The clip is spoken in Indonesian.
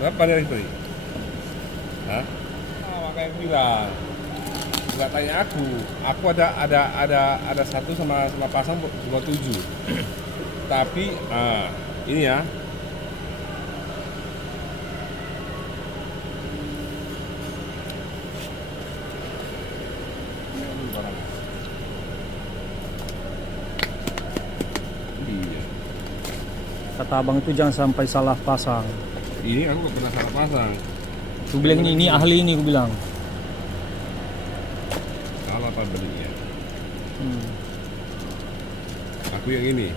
Berapa dari beli? Hah? Makanya bilang nggak tanya aku ada satu sama pasang 27. Tapi ini ya, iya. Kata abang itu jangan sampai salah pasang. Ini aku nggak pernah salah pasang. Aku bilang ini ahli ini, aku bilang. Salah apa belinya? Hmm. Aku yang ini.